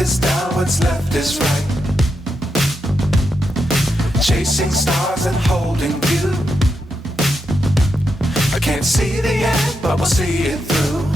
is down, what's left is right. Chasing stars and holding you. I can't see the end, but we'll see it through.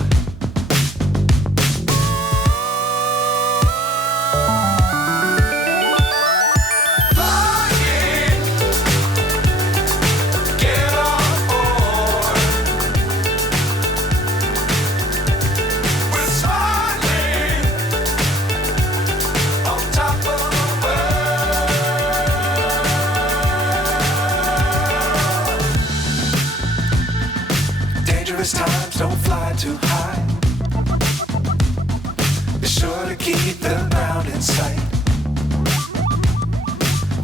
Times don't fly too high. Be sure to keep the ground in sight.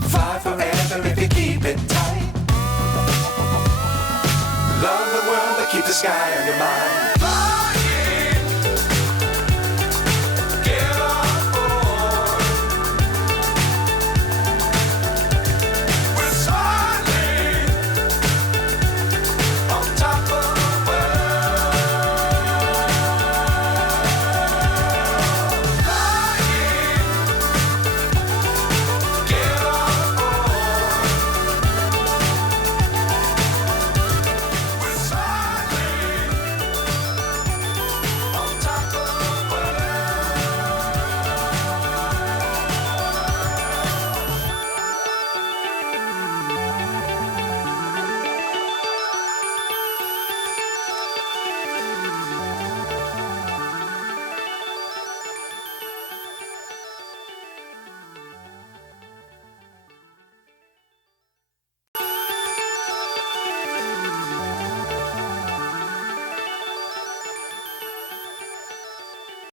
Fly forever if you keep it tight. Love the world, but keep the sky on your mind.